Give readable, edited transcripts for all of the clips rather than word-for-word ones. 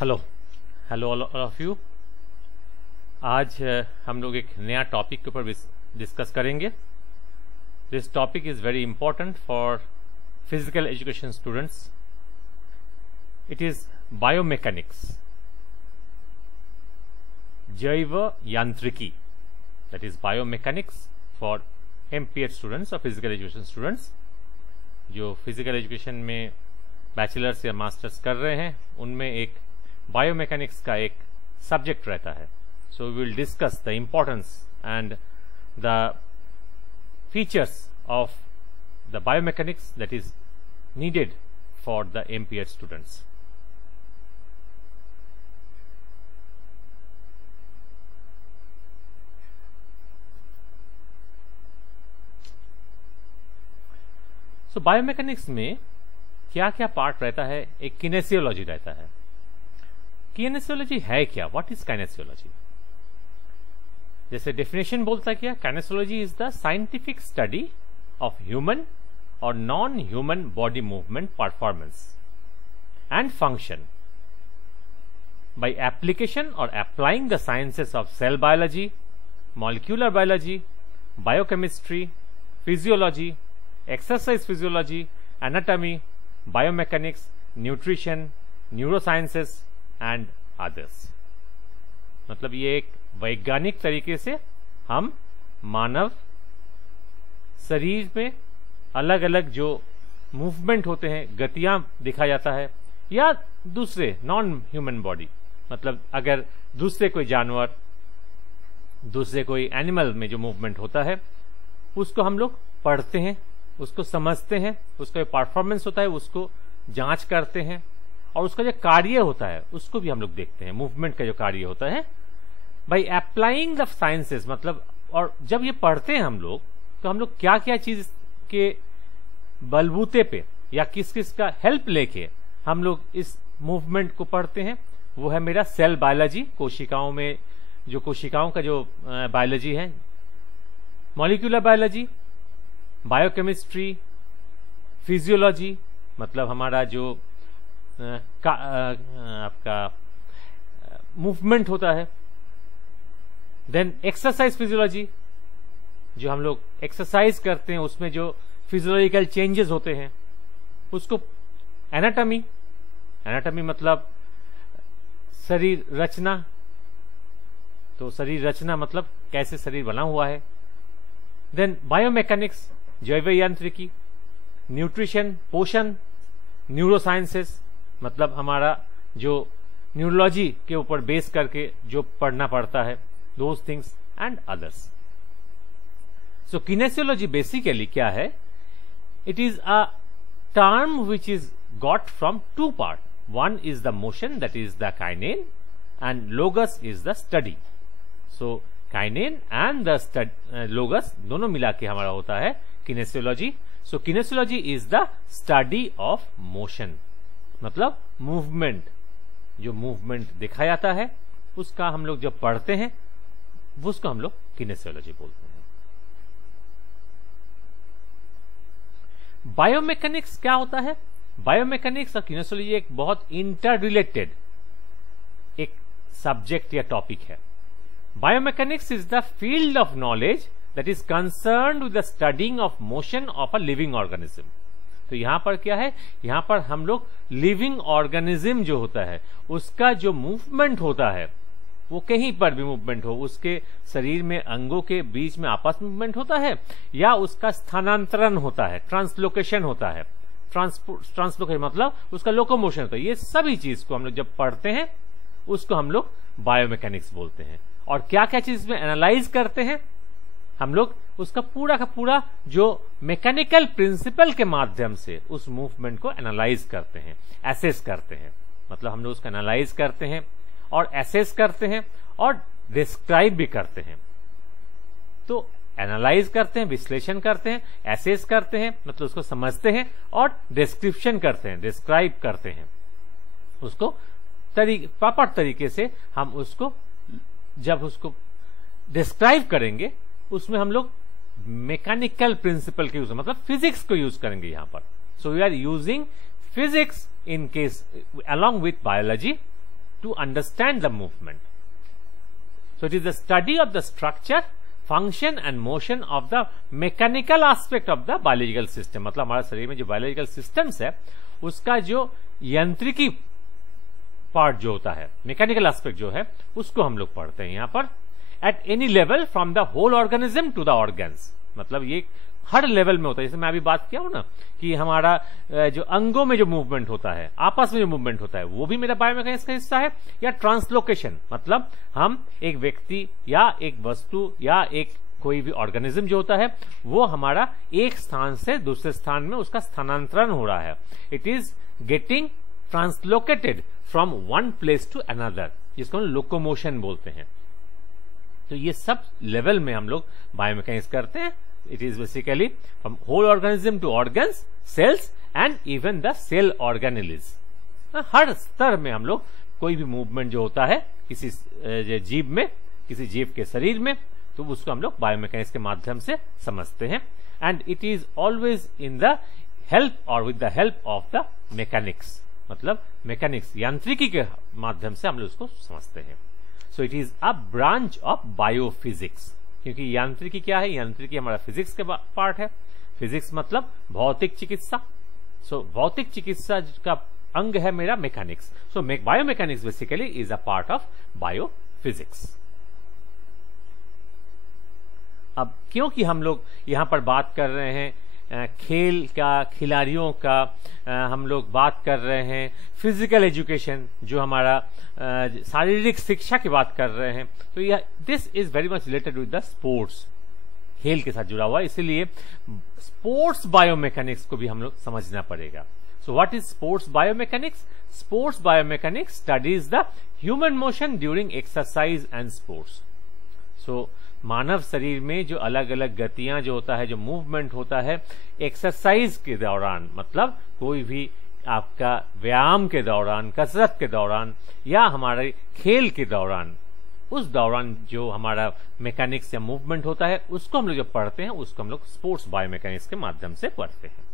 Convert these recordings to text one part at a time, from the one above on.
Hello hello all of you. आज हम लोग एक नया टॉपिक के ऊपर डिस्कस करेंगे। This topic is very important for physical education students. It is biomechanics, जैव यांत्रिकी, that is biomechanics for MPH students और फिजिकल एजुकेशन स्टूडेंट्स जो फिजिकल एजुकेशन में बैचलर्स या मास्टर्स कर रहे हैं, उनमें एक बायोमेकेनिक्स का एक सब्जेक्ट रहता है। So we will discuss the importance and the features of the biomechanics that is needed for the MPH students. तो बायोमेकेनिक्स में क्या क्या पार्ट रहता है? एक किनेसियोलॉजी रहता है। किनेसियोलॉजी है क्या? What is kinesiology? जैसे डेफिनेशन बोलता है क्या, kinesiology is the scientific study of human और non human body movement, performance and function by application और applying the sciences of cell biology, molecular biology, biochemistry, physiology, exercise physiology, anatomy, biomechanics, nutrition, neurosciences and others. मतलब ये एक वैज्ञानिक तरीके से हम मानव शरीर में अलग अलग जो मूवमेंट होते हैं, गतियां दिखा जाता है, या दूसरे नॉन ह्यूमन बॉडी, मतलब अगर दूसरे कोई जानवर, दूसरे कोई एनिमल में जो मूवमेंट होता है उसको हम लोग पढ़ते हैं, उसको समझते हैं, उसका जो परफॉर्मेंस होता है उसको जांच करते हैं, और उसका जो कार्य होता है उसको भी हम लोग देखते हैं, मूवमेंट का जो कार्य होता है बाय अप्लाइंग द साइंसेस। मतलब और जब ये पढ़ते हैं हम लोग, तो हम लोग क्या क्या चीज के बलबूते पे या किस किस का हेल्प लेके हम लोग इस मूवमेंट को पढ़ते हैं, वो है मेरा सेल बायोलॉजी, कोशिकाओं में जो कोशिकाओं का जो बायोलॉजी है, मॉलिक्यूलर बायोलॉजी, बायोकेमिस्ट्री, फिजियोलॉजी, मतलब हमारा जो आपका मूवमेंट होता है, देन एक्सरसाइज फिजियोलॉजी, जो हम लोग एक्सरसाइज करते हैं उसमें जो फिजियोलॉजिकल चेंजेस होते हैं उसको, एनाटॉमी, एनाटॉमी मतलब शरीर रचना, तो शरीर रचना मतलब कैसे शरीर बना हुआ है, देन बायोमेकेनिक्स, जैव यांत्रिकी, न्यूट्रिशन, पोषण, न्यूरोसाइंसेस, मतलब हमारा जो न्यूरोलॉजी के ऊपर बेस करके जो पढ़ना पड़ता है, those things and others. So kinesiology basically क्या है? It is a term which is got from two part. One is the motion, that is the kinein, and logos is the study. So kinein and the logos दोनों मिला के हमारा होता है kinesiology. So kinesiology is the study of motion, मतलब movement, जो movement देखा जाता है उसका हम लोग जब पढ़ते हैं उसको हम लोग किनेसियोलॉजी बोलते हैं। बायोमेकेनिक्स क्या होता है? बायोमेकेनिक्स और किनेसियोलॉजी एक बहुत इंटर रिलेटेड एक सब्जेक्ट या टॉपिक है। Biomechanics is the field of knowledge that is concerned with the studying of motion of a living organism. तो यहां पर क्या है? यहां पर हम लोग लिविंग ऑर्गेनिज्म जो होता है उसका जो मूवमेंट होता है, वो कहीं पर भी मूवमेंट हो, उसके शरीर में अंगों के बीच में आपस में मूवमेंट होता है, या उसका स्थानांतरण होता है, ट्रांसलोकेशन होता है, ट्रांसलोकेशन मतलब उसका लोकोमोशन होता है। ये सभी चीज को हम लोग जब पढ़ते हैं उसको हम लोग बायोमेकेनिक्स बोलते हैं। और क्या क्या चीज में एनालाइज करते हैं हम लोग, उसका पूरा का पूरा जो मैकेनिकल प्रिंसिपल के माध्यम से उस मूवमेंट को एनालाइज करते हैं, एसेस करते हैं। मतलब हम लोग उसको एनालाइज करते हैं और एसेस करते हैं और डिस्क्राइब भी करते हैं। तो एनालाइज करते हैं, विश्लेषण करते हैं, एसेस करते हैं, मतलब उसको समझते हैं, और डिस्क्रिप्शन करते हैं, डिस्क्राइब करते हैं। उसको प्रॉपर तरीके से हम उसको जब उसको डिस्क्राइब करेंगे उसमें हम लोग मैकेनिकल प्रिंसिपल के यूज, मतलब फिजिक्स को यूज करेंगे यहां पर। So we are using physics in case along with biology to understand the movement. So it is the study of the structure, function and motion of the mechanical aspect of the biological system. मतलब हमारा शरीर में जो biological systems है उसका जो यांत्रिकी part जो होता है, मैकेनिकल एस्पेक्ट जो है, उसको हम लोग पढ़ते हैं यहाँ पर at any level from the whole organism to the organs. मतलब ये हर लेवल में होता है. जैसे मैं अभी बात किया हूं ना कि हमारा जो अंगों में जो मूवमेंट होता है, आपस में जो मूवमेंट होता है, वो भी मेरा बायोमैकेनिक्स का हिस्सा है. या ट्रांसलोकेशन, मतलब हम एक व्यक्ति या एक वस्तु या एक कोई भी ऑर्गेनिज्म जो होता है वो हमारा एक स्थान से दूसरे स्थान में उसका स्थानांतरण हो रहा है. It is getting translocated from one place to another, जिसको हम लोकोमोशन बोलते हैं. तो ये सब लेवल में हम लोग बायोमैकेनिक्स करते हैं. It is basically from whole organism to organs, cells and even the cell organelles. हर स्तर में हम लोग कोई भी मूवमेंट जो होता है किसी जीव में, किसी जीव के शरीर में, तो उसको हम लोग बायोमैकेनिक्स के माध्यम से समझते हैं. And it is always in the help और with the help of the mechanics. मतलब मैकेनिक्स, यांत्रिकी के माध्यम से हम लोग उसको समझते हैं. So it is a branch of biophysics. क्योंकि यांत्रिकी क्या है? यांत्रिकी हमारा फिजिक्स के पार्ट है. फिजिक्स मतलब भौतिक चिकित्सा. सो भौतिक चिकित्सा का अंग है मेरा mechanics. So biomechanics basically is a part of biophysics. अब क्योंकि हम लोग यहां पर बात कर रहे हैं खेल का, खिलाड़ियों का, हम लोग बात कर रहे हैं फिजिकल एजुकेशन, जो हमारा शारीरिक शिक्षा की बात कर रहे हैं, तो यह this is very much related with the sports, खेल के साथ जुड़ा हुआ. इसीलिए स्पोर्ट्स बायोमैकेनिक्स को भी हम लोग समझना पड़ेगा. So what is sports biomechanics? Sports biomechanics studies the human motion during exercise and sports. So मानव शरीर में जो अलग अलग गतियां जो होता है, जो मूवमेंट होता है एक्सरसाइज के दौरान, मतलब कोई भी आपका व्यायाम के दौरान, कसरत के दौरान या हमारे खेल के दौरान, उस दौरान जो हमारा मैकेनिक्स या मूवमेंट होता है उसको हम लोग जब पढ़ते हैं उसको हम लोग स्पोर्ट्स बायोमैकेनिक्स के माध्यम से पढ़ते हैं.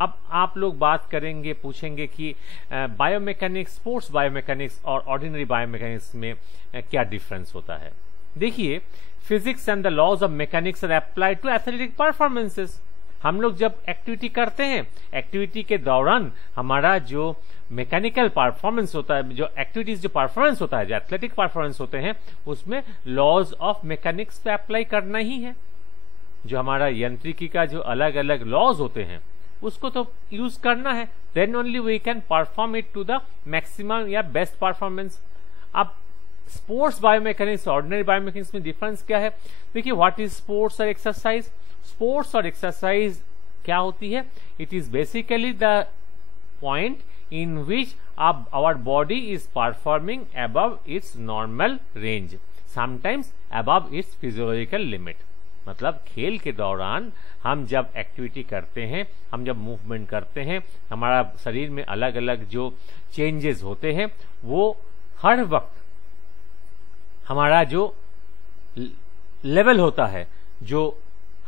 अब आप लोग बात करेंगे, पूछेंगे कि बायोमैकेनिक्स, स्पोर्ट्स बायोमैकेनिक्स और ऑर्डिनरी बायोमैकेनिक्स में क्या डिफरेंस होता है. देखिए, physics and the laws of mechanics are applied to athletic performances. हम लोग जब एक्टिविटी करते हैं, एक्टिविटी के दौरान हमारा जो मैकेनिकल परफॉर्मेंस होता है, जो एक्टिविटीज जो परफॉर्मेंस होता है, जो एथलेटिक परफॉर्मेंस होते हैं, उसमें लॉज ऑफ मैकेनिक्स पे अप्लाई करना ही है. जो हमारा यांत्रिकी का जो अलग अलग लॉज होते हैं उसको तो यूज करना है. Then only we can perform it to the maximum या बेस्ट परफॉर्मेंस. अब स्पोर्ट्स बायोमैकेनिक्स, ऑर्डिनरी बायोमैकेनिक्स में डिफरेंस क्या है? देखिए, व्हाट इज स्पोर्ट्स और एक्सरसाइज? स्पोर्ट्स और एक्सरसाइज क्या होती है? It is basically the point in which our body is performing above its normal range, sometimes above its physiological limit. मतलब खेल के दौरान हम जब एक्टिविटी करते हैं, हम जब मूवमेंट करते हैं, हमारा शरीर में अलग अलग जो चेंजेस होते हैं वो हर वक्त हमारा जो लेवल होता है, जो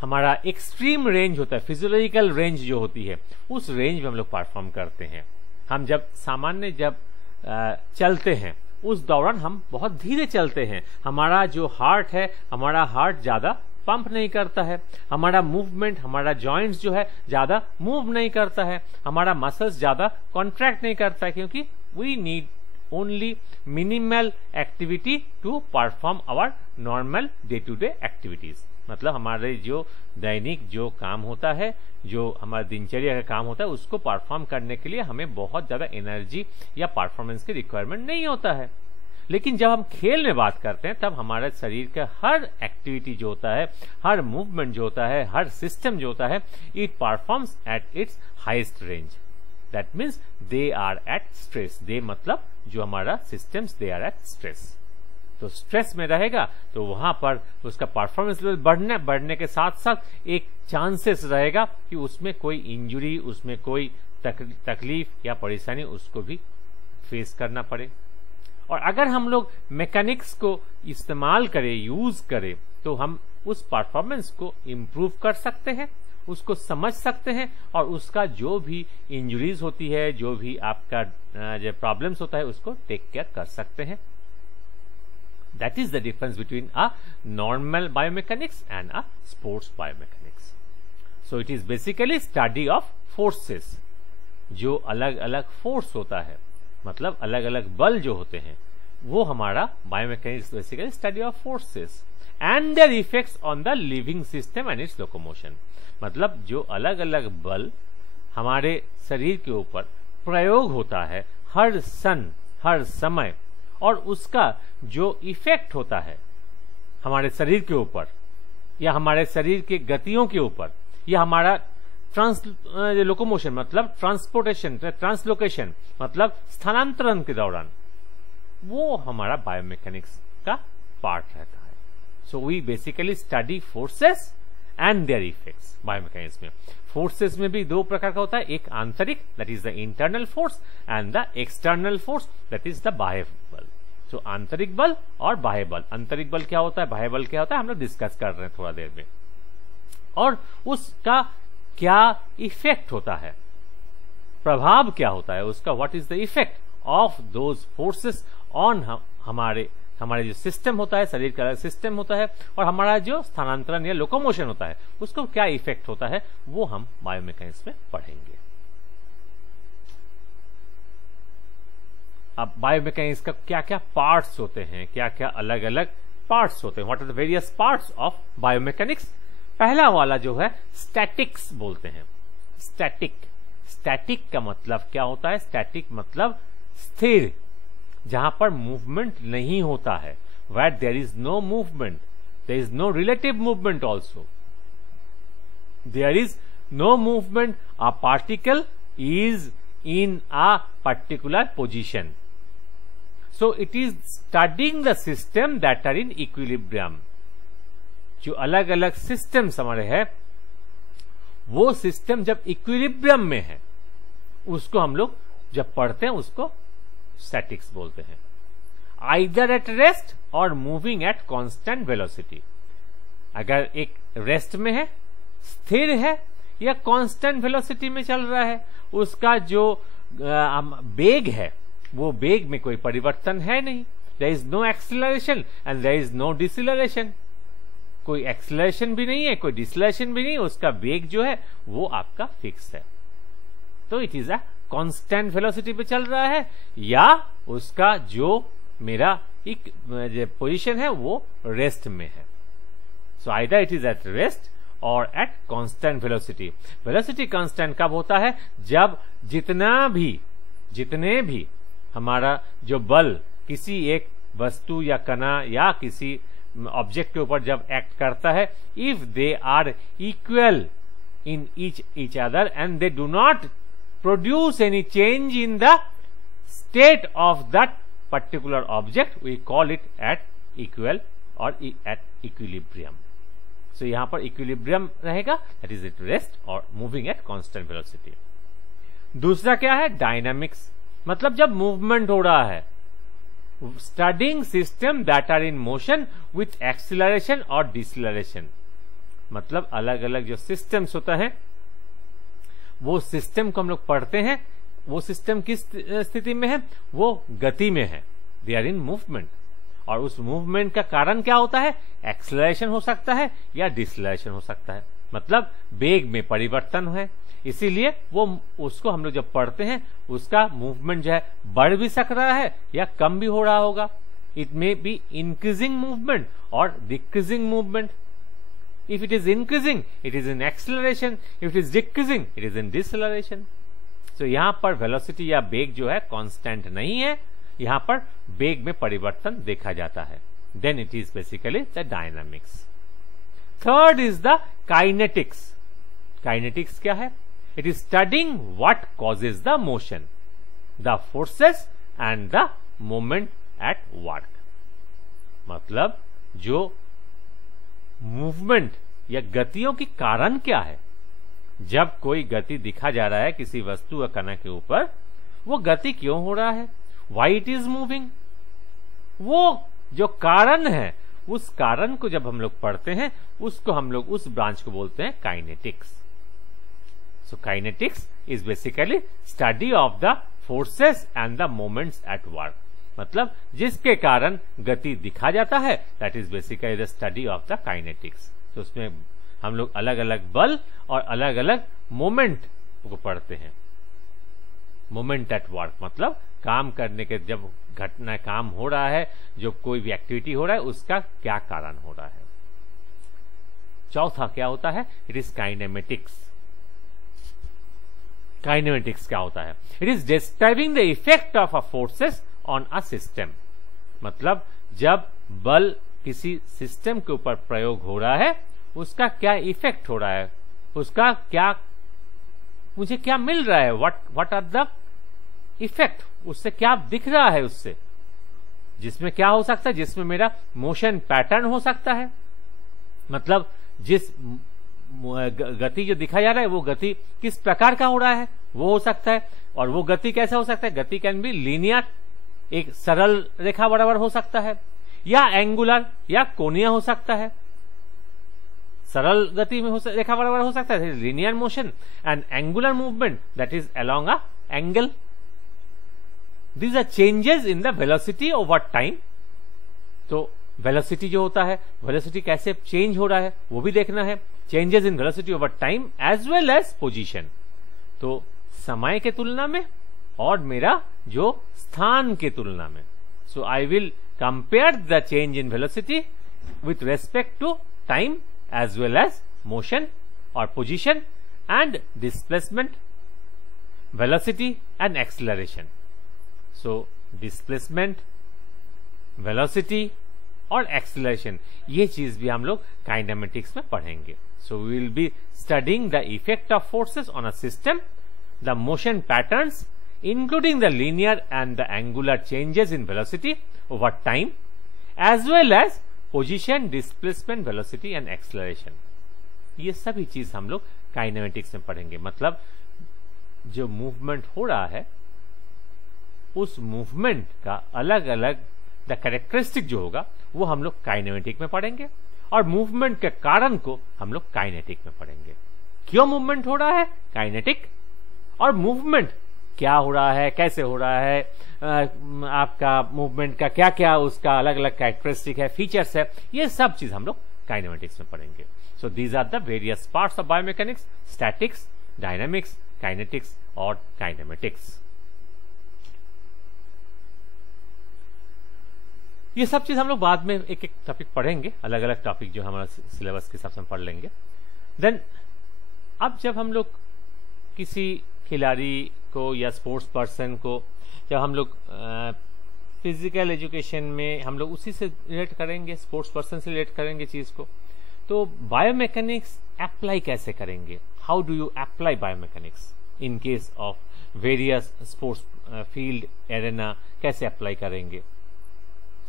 हमारा एक्सट्रीम रेंज होता है, फिजियोलॉजिकल रेंज जो होती है, उस रेंज में हम लोग परफॉर्म करते हैं. हम जब सामान्य जब चलते हैं उस दौरान हम बहुत धीरे चलते हैं. हमारा जो हार्ट है, हमारा हार्ट ज्यादा पंप नहीं करता है, हमारा मूवमेंट, हमारा जॉइंट्स जो है ज्यादा मूव नहीं करता है, हमारा मसल्स ज्यादा कॉन्ट्रैक्ट नहीं करता है, क्योंकि we need only minimal activity to perform our normal day to day activities. मतलब हमारे जो दैनिक जो काम होता है, जो हमारा दिनचर्या का काम होता है, उसको परफॉर्म करने के लिए हमें बहुत ज्यादा एनर्जी या परफॉर्मेंस की रिक्वायरमेंट नहीं होता है. लेकिन जब हम खेल में बात करते हैं तब हमारे शरीर का हर एक्टिविटी जो होता है, हर मूवमेंट जो होता है, हर सिस्टम जो होता है, it performs at its highest range. That means they are at stress. They मतलब जो हमारा systems, they are at stress. तो स्ट्रेस में रहेगा तो वहां पर उसका परफॉर्मेंस लेवल बढ़ने के साथ साथ एक चांसेस रहेगा कि उसमें कोई इंजुरी, उसमें कोई तकलीफ या परेशानी उसको भी फेस करना पड़े. और अगर हम लोग मैकेनिक्स को इस्तेमाल करें, यूज करें, तो हम उस परफॉर्मेंस को इम्प्रूव कर सकते हैं उसको समझ सकते हैं और उसका जो भी इंजरीज होती है, जो भी आपका जो प्रॉब्लम्स होता है, उसको टेक केयर कर सकते हैं। That is the difference between a normal biomechanics and a sports biomechanics. So it is basically study of forces. जो अलग अलग फोर्स होता है, मतलब अलग अलग बल जो होते हैं, वो हमारा biomechanics basically study of forces and their effects on the living system and it's locomotion. मतलब जो अलग अलग बल हमारे शरीर के ऊपर प्रयोग होता है हर समय, और उसका जो इफेक्ट होता है हमारे शरीर के ऊपर या हमारे शरीर के गतियों के ऊपर, या हमारा लोकोमोशन मतलब ट्रांसपोर्टेशन, ट्रांसलोकेशन मतलब स्थानांतरण के दौरान, वो हमारा बायोमेकेनिक्स का पार्ट रहता है। So we basically study forces and their effects. Biomechanics में फोर्सेस में भी दो प्रकार का होता है, एक आंतरिक that is the internal force and the external force that is the बाह्य बल। सो आंतरिक बल और बाह्य बल। आंतरिक बल क्या होता है, बाह्य बल क्या होता है, हम लोग डिस्कस कर रहे हैं थोड़ा देर में, और उसका क्या इफेक्ट होता है, प्रभाव क्या होता है उसका, what is the effect of those forces on हमारे जो सिस्टम होता है, शरीर का सिस्टम होता है, और हमारा जो स्थानांतरण या लोकोमोशन होता है उसको क्या इफेक्ट होता है, वो हम बायोमेकेनिक्स में पढ़ेंगे। अब बायोमेकेनिक्स का क्या क्या पार्ट्स होते हैं, क्या क्या अलग अलग पार्ट्स होते हैं, what are the various parts of biomechanics. पहला वाला जो है स्टैटिक्स बोलते हैं। स्टैटिक का मतलब क्या होता है, स्टैटिक मतलब स्थिर, जहां पर मूवमेंट नहीं होता है, where there is no movement, there is no relative movement also, there is no movement, a particle is in a particular position. So it is studying the system that are in equilibrium. जो अलग अलग systems हमारे हैं, वो system जब equilibrium में है, उसको हम लोग जब पढ़ते हैं उसको स्टैटिक्स बोलते हैं। आइदर एट रेस्ट और मूविंग एट कांस्टेंट वेलोसिटी। अगर एक रेस्ट में है, स्थिर है, या कांस्टेंट वेलोसिटी में चल रहा है, उसका जो वेग है, वो वेग में कोई परिवर्तन है नहीं। There is no acceleration and there is no deceleration. कोई एक्सेलरेशन भी नहीं है, कोई डिसेलरेशन भी नहीं, उसका वेग जो है वो आपका फिक्स है। तो it is a constant velocity पे चल रहा है, या उसका जो मेरा एक पोजीशन है वो रेस्ट में है। So either it is at rest और at constant velocity. Velocity constant कब होता है, जब जितने भी हमारा जो बल किसी एक वस्तु या कणा या किसी ऑब्जेक्ट के ऊपर जब एक्ट करता है, if they are equal in each other and they do not produce any change in the state of that particular object, we call it at equal or at equilibrium. So यहां पर equilibrium रहेगा, that is at rest or moving at constant velocity. दूसरा क्या है, dynamics, मतलब जब movement हो रहा है, studying system that are in motion with acceleration or deceleration। मतलब अलग अलग जो सिस्टम्स होता है, वो सिस्टम को हम लोग पढ़ते हैं, वो सिस्टम किस स्थिति में है, वो गति में है, दे आर इन मूवमेंट, और उस मूवमेंट का कारण क्या होता है, एक्सेलरेशन हो सकता है या डिसेलरेशन हो सकता है, मतलब वेग में परिवर्तन है। इसीलिए वो उसको हम लोग जब पढ़ते हैं, उसका मूवमेंट जो है बढ़ भी सक रहा है या कम भी हो रहा होगा। It may be increasing movement और decreasing movement. If it is increasing, it is in acceleration. If it is decreasing, it is in deceleration. So यहां पर वेलोसिटी या वेग जो है कांस्टेंट नहीं है, यहां पर वेग में परिवर्तन देखा जाता है। Then it is basically the dynamics. Third is the kinetics. Kinetics क्या है? It is studying what causes the motion, the forces and the moment at work. मतलब जो मूवमेंट या गतियों की कारण क्या है, जब कोई गति दिखा जा रहा है किसी वस्तु या कणा के ऊपर, वो गति क्यों हो रहा है, वाई इट इज मूविंग, वो जो कारण है, उस कारण को जब हम लोग पढ़ते हैं, उसको हम लोग उस ब्रांच को बोलते हैं kinetics. So kinetics is basically study of the forces and the moments at work. मतलब जिसके कारण गति दिखा जाता है, that is basically the study of the kinetics. तो उसमें हम लोग अलग अलग बल और अलग अलग मोमेंट को पढ़ते हैं. मोमेंट एट वर्क मतलब काम करने के, जब घटना काम हो रहा है, जो कोई भी एक्टिविटी हो रहा है, उसका क्या कारण हो रहा है. चौथा क्या होता है? It is kinematics. काइनेमेटिक्स क्या होता है? It is describing the effect of a forces on a system. मतलब जब बल किसी सिस्टम के ऊपर प्रयोग हो रहा है, उसका क्या इफेक्ट हो रहा है, उसका क्या, मुझे क्या मिल रहा है, व्हाट आर द इफेक्ट, उससे क्या दिख रहा है, उससे जिसमें क्या हो सकता है, जिसमें मेरा मोशन पैटर्न हो सकता है. मतलब जिस गति जो दिखा जा रहा है, वो गति किस प्रकार का हो रहा है, वो हो सकता है. और वो गति कैसा हो सकता है? गति कैन बी लीनियर, एक सरल रेखा बराबर हो सकता है, या एंगुलर या कोणीय हो सकता है. सरल गति में रेखा बराबर हो सकता है, linear motion, and angular movement that is along a angle. These are changes in the velocity over time. तो वेलोसिटी जो होता है, वेलोसिटी कैसे चेंज हो रहा है वो भी देखना है. Changes in velocity over time as well as position. तो समय के तुलना में और मेरा जो स्थान के तुलना में. So I will compare the change in velocity with respect to time as well as motion or position and displacement, velocity and acceleration. So displacement, velocity और acceleration, ये चीज भी हम लोग काइनेमेटिक्स में पढ़ेंगे. So we will be studying the effect of forces on a system, the motion patterns including the linear and the angular changes in velocity over time as well as position, displacement, velocity and acceleration. ये सभी चीज हम लोग kinematics में पढ़ेंगे. मतलब जो movement हो रहा है, उस मूवमेंट का अलग अलग द कैरेक्टरिस्टिक जो होगा वो हम लोग काइनेमेटिक में पढ़ेंगे, और मूवमेंट के कारण को हम लोग काइनेटिक में पढ़ेंगे. क्यों मूवमेंट हो रहा है? काइनेटिक. और मूवमेंट क्या हो रहा है, कैसे हो रहा है, आपका मूवमेंट का क्या क्या उसका अलग अलग कैरेक्टरिस्टिक है, फीचर्स है, ये सब चीज हम लोग काइनेमेटिक्स में पढ़ेंगे. So these are the various parts of biomechanics: statics, dynamics, kinetics और काइनेमेटिक्स. ये सब चीज हम लोग बाद में एक एक टॉपिक पढ़ेंगे, अलग अलग टॉपिक जो हमारा सिलेबस के हिसाब से हम पढ़ लेंगे. देन अब जब हम लोग किसी खिलाड़ी को या स्पोर्ट्स पर्सन को, जब हम लोग फिजिकल एजुकेशन में हम लोग उसी से रिलेट करेंगे, स्पोर्ट्स पर्सन से रिलेट करेंगे चीज को, तो बायोमैकेनिक्स अप्लाई कैसे करेंगे? How do you apply biomechanics in case of various sports field arena, कैसे अप्लाई करेंगे?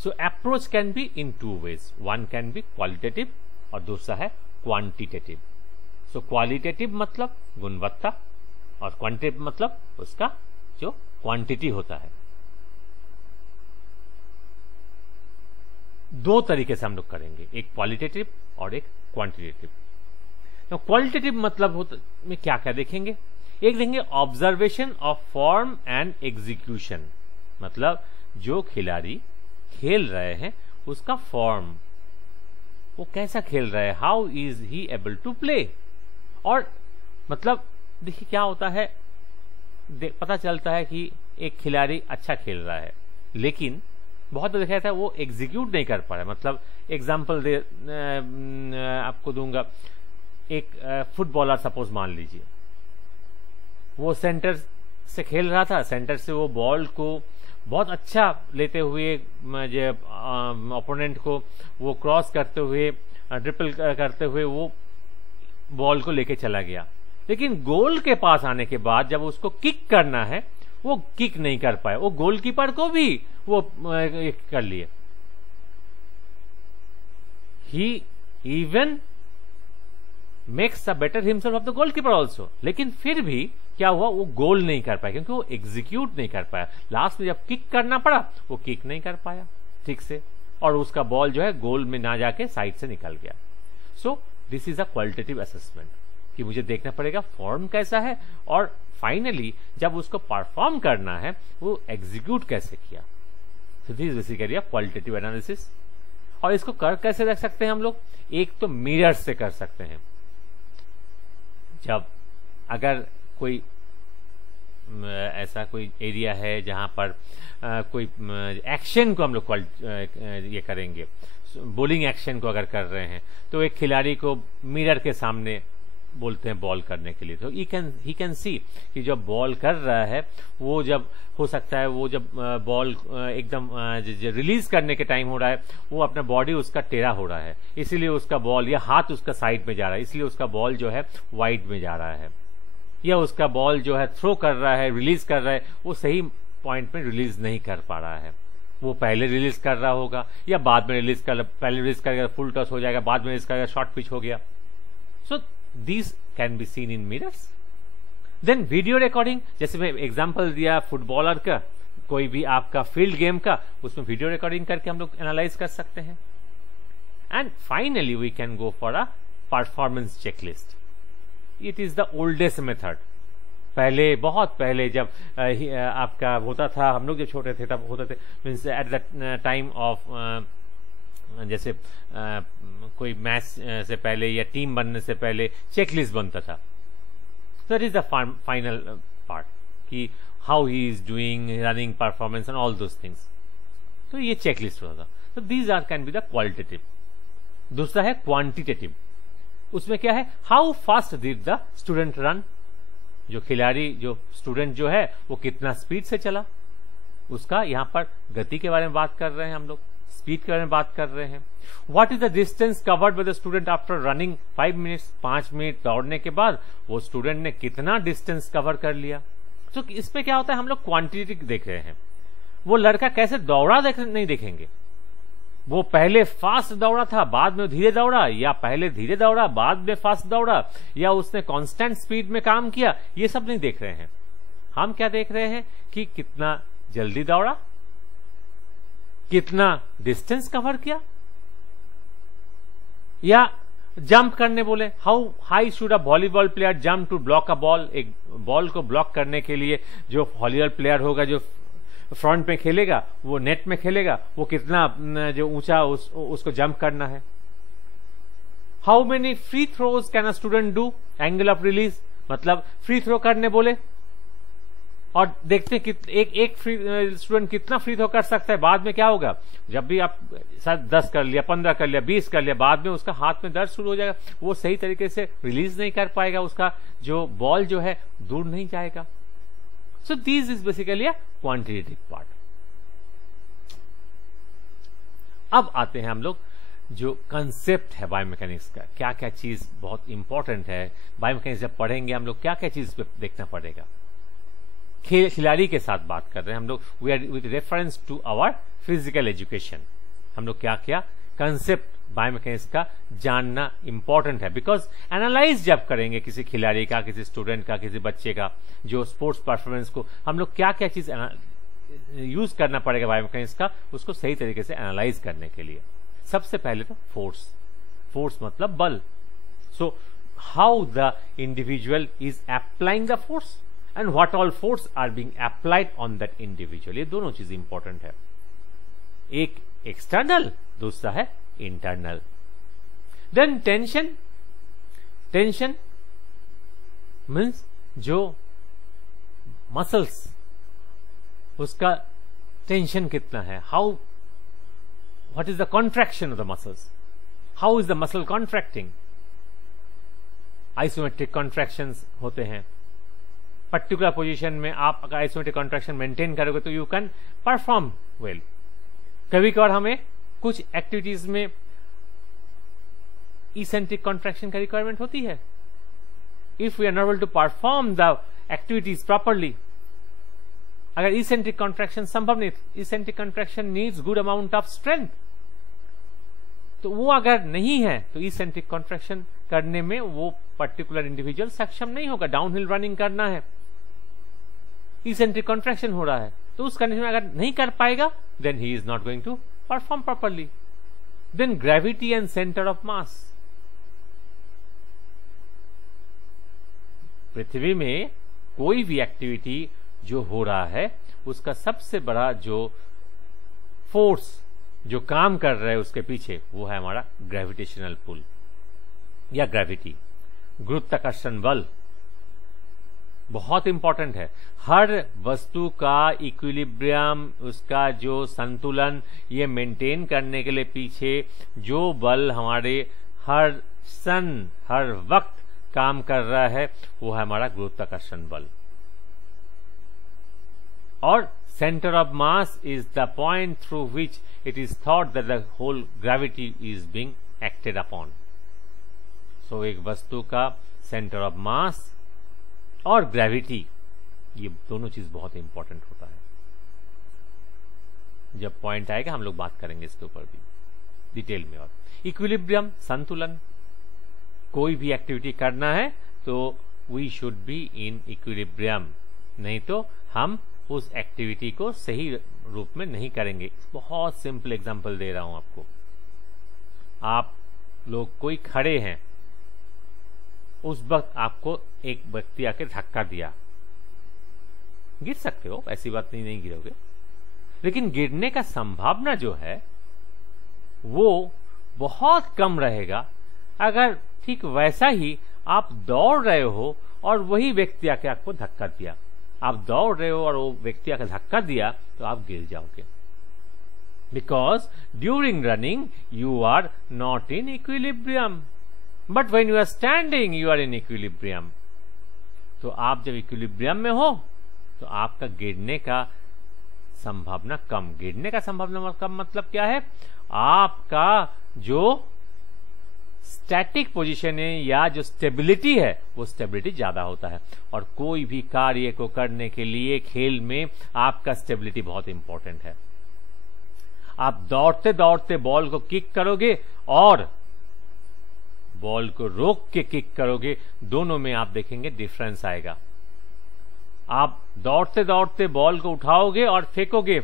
So approach can be in two ways. One can be qualitative और दूसरा है क्वांटिटेटिव. सो क्वालिटेटिव मतलब गुणवत्ता, और क्वांटिटेटिव मतलब उसका जो क्वांटिटी होता है. दो तरीके से हम लोग करेंगे, एक क्वालिटेटिव और एक क्वांटिटेटिव. तो क्वालिटेटिव मतलब में क्या क्या देखेंगे? एक देखेंगे observation of form and execution. मतलब जो खिलाड़ी खेल रहे हैं उसका फॉर्म, वो कैसा खेल रहा है, how is he able to play. और मतलब देखिए क्या होता है, पता चलता है कि एक खिलाड़ी अच्छा खेल रहा है, लेकिन बहुत देखा जाता है वो एग्जीक्यूट नहीं कर पा रहा है. मतलब एग्जांपल आपको दूंगा, एक फुटबॉलर सपोज मान लीजिए, वो सेंटर से खेल रहा था, सेंटर से वो बॉल को बहुत अच्छा लेते हुए ओपोनेंट को वो क्रॉस करते हुए, ड्रिपल करते हुए वो बॉल को लेके चला गया, लेकिन गोल के पास आने के बाद जब उसको किक करना है वो किक नहीं कर पाए, वो गोलकीपर को भी वो कर लिए. He even makes a better himself of the goalkeeper also, लेकिन फिर भी क्या हुआ, वो गोल नहीं कर पाया क्योंकि वो एग्जीक्यूट नहीं कर पाया. लास्ट में जब किक करना पड़ा वो किक नहीं कर पाया ठीक से, और उसका बॉल जो है गोल में ना जाके साइड से निकल गया. So this is a qualitative assessment. कि मुझे देखना पड़ेगा फॉर्म कैसा है, और फाइनली जब उसको परफॉर्म करना है वो एग्जीक्यूट कैसे किया। तो this basically a qualitative analysis. और इसको कर कैसे रख सकते हैं हम लोग, एक तो मिरर से कर सकते हैं। जब अगर कोई ऐसा कोई एरिया है जहां पर कोई एक्शन को हम लोग ये करेंगे, बॉलिंग एक्शन को अगर कर रहे हैं, तो एक खिलाड़ी को मिरर के सामने बोलते हैं बॉल करने के लिए, तो ही कैन सी कि जब बॉल कर रहा है वो, जब हो सकता है वो जब बॉल एकदम रिलीज करने के टाइम हो रहा है, वो अपना बॉडी उसका टेढ़ा हो रहा है, इसीलिए उसका बॉल या हाथ उसका साइड में जा रहा है, इसलिए उसका बॉल जो है वाइड में जा रहा है, या उसका बॉल जो है थ्रो कर रहा है, रिलीज कर रहा है, वो सही पॉइंट में रिलीज नहीं कर पा रहा है, वो पहले रिलीज कर रहा होगा या बाद में रिलीज कर, पहले रिलीज करेगा फुल टॉस हो जाएगा, बाद में रिलीज करेगा शॉर्ट पिच हो गया। सो these can be seen in mirrors. Then video recording, जैसे मैं एग्जांपल दिया फुटबॉलर का, कोई भी आपका फील्ड गेम का, उसमें वीडियो रिकॉर्डिंग करके हम लोग एनालाइज कर सकते हैं। And finally we can go for a performance checklist. It is the oldest method. पहले, बहुत पहले जब आपका होता था, हम लोग जब छोटे थे तब होते थे, means at the time of जैसे कोई मैच से पहले या टीम बनने से पहले चेकलिस्ट बनता था। That is the final part कि how he is doing, running performance and all those things. तो ये चेकलिस्ट होता था। तो these are can be the qualitative. दूसरा है क्वांटिटेटिव। उसमें क्या है, how fast did the student run, जो खिलाड़ी, जो स्टूडेंट जो है वो कितना स्पीड से चला, उसका यहां पर गति के बारे में बात कर रहे हैं हम लोग, स्पीड के बारे में बात कर रहे हैं। What is the distance covered by the student after running 5 minutes, 5 minute दौड़ने के बाद वो स्टूडेंट ने कितना डिस्टेंस कवर कर लिया। तो इसमें क्या होता है, हम लोग क्वांटिटी देख रहे हैं। वो लड़का कैसे दौड़ा नहीं देखेंगे, वो पहले फास्ट दौड़ा था बाद में धीरे दौड़ा, या पहले धीरे दौड़ा बाद में फास्ट दौड़ा, या उसने कांस्टेंट स्पीड में काम किया, ये सब नहीं देख रहे हैं। हम क्या देख रहे हैं कि कितना जल्दी दौड़ा, कितना डिस्टेंस कवर किया, या जंप करने बोले, how high should a volleyball player jump to block a ball. एक बॉल को ब्लॉक करने के लिए जो वॉलीबॉल प्लेयर होगा, जो फ्रंट में खेलेगा, वो नेट में खेलेगा, वो कितना जो ऊंचा उसको जंप करना है। How many free throws can a student do, angle of release, मतलब फ्री थ्रो करने बोले और देखते हैं कि एक फ्री स्टूडेंट कितना फ्री थ्रो कर सकता है। बाद में क्या होगा, जब भी आप शायद 10 कर लिया, 15 कर लिया, 20 कर लिया, बाद में उसका हाथ में दर्द शुरू हो जाएगा, वो सही तरीके से रिलीज नहीं कर पाएगा, उसका जो बॉल जो है दूर नहीं जाएगा। So this is basically a quantitative part. अब आते हैं हम लोग जो कंसेप्ट है बायोमैकेनिक्स का, क्या क्या चीज बहुत इंपॉर्टेंट है बायोमैकेनिक्स। जब पढ़ेंगे हम लोग क्या क्या चीज पे देखना पड़ेगा। खिलाड़ी के साथ बात कर रहे हैं हम लोग, we are with reference to our physical education. हम लोग क्या क्या कंसेप्ट बायोमैकेनिक्स का जानना इंपॉर्टेंट है, बिकॉज एनालाइज जब करेंगे किसी खिलाड़ी का, किसी स्टूडेंट का, किसी बच्चे का जो स्पोर्ट्स परफॉर्मेंस को, हम लोग क्या क्या चीज यूज करना पड़ेगा बायोमैकेनिक्स का, उसको सही तरीके से एनालाइज करने के लिए। सबसे पहले तो फोर्स। फोर्स मतलब बल। So how the individual is applying the force and what all force are being applied on that individual. ये दोनों चीज इंपॉर्टेंट है, एक एक्सटर्नल, दूसरा है internal. Then tension. Tension means जो मसल्स, उसका टेंशन कितना है, how, what is the contraction of the muscles, how is the muscle contracting. Isometric contractions होते हैं, पर्टिकुलर पोजीशन में आप अगर आइसोमेट्रिक कॉन्ट्रैक्शन मेंटेन करोगे तो यू कैन परफॉर्म वेल। कभी कभार हमें कुछ एक्टिविटीज में इसेंट्रिक कॉन्ट्रैक्शन का रिक्वायरमेंट होती है। If we are not able to perform the activities properly, अगर इसेंट्रिक कॉन्ट्रैक्शन संभव नहीं, eccentric contraction needs good amount of strength, तो वो अगर नहीं है तो इसेंट्रिक कॉन्ट्रैक्शन करने में वो पर्टिकुलर इंडिविजुअल सक्षम नहीं होगा। डाउनहिल रनिंग करना है, इसेंट्रिक कॉन्ट्रैक्शन हो रहा है, तो उस कंडीशन में अगर नहीं कर पाएगा, then he is not going to perform properly. Then gravity and centre of mass. पृथ्वी में कोई भी एक्टिविटी जो हो रहा है उसका सबसे बड़ा जो फोर्स जो काम कर रहा है उसके पीछे वो है हमारा ग्रेविटेशनल पुल या ग्रेविटी, गुरुत्वाकर्षण बल। बहुत इंपॉर्टेंट है। हर वस्तु का इक्विलिब्रियम, उसका जो संतुलन ये मेंटेन करने के लिए पीछे जो बल हमारे हर वक्त काम कर रहा है वो है हमारा गुरुत्वाकर्षण बल। और center of mass is the point through which it is thought that the whole gravity is being acted upon. So एक वस्तु का center of mass और gravity ये दोनों चीज बहुत इंपॉर्टेंट होता है। जब पॉइंट आएगा हम लोग बात करेंगे इसके ऊपर भी डिटेल में। और इक्विलिब्रियम, संतुलन, कोई भी एक्टिविटी करना है तो we should be in equilibrium, नहीं तो हम उस एक्टिविटी को सही रूप में नहीं करेंगे। बहुत सिंपल एग्जांपल दे रहा हूं आपको। आप लोग कोई खड़े हैं, उस वक्त आपको एक व्यक्ति आके धक्का दिया, गिर सकते हो, ऐसी बात नहीं गिरोगे, लेकिन गिरने का संभावना जो है वो बहुत कम रहेगा अगर ठीक वैसा ही आप दौड़ रहे हो और वही व्यक्ति आके आपको धक्का दिया। आप दौड़ रहे हो और वो व्यक्ति आकर धक्का दिया तो आप गिर जाओगे, because during running you are not in equilibrium, but when you are standing you are in equilibrium. तो आप जब इक्विलिब्रियम में हो तो आपका गिरने का संभावना कम। गिरने का संभावना कम मतलब क्या है? आपका जो स्टैटिक पोजीशन है या जो स्टेबिलिटी है वो स्टेबिलिटी ज्यादा होता है। और कोई भी कार्य को करने के लिए खेल में आपका स्टेबिलिटी बहुत इंपॉर्टेंट है। आप दौड़ते दौड़ते बॉल को किक करोगे और बॉल को रोक के किक करोगे, दोनों में आप देखेंगे डिफरेंस आएगा। आप दौड़ते दौड़ते बॉल को उठाओगे और फेंकोगे,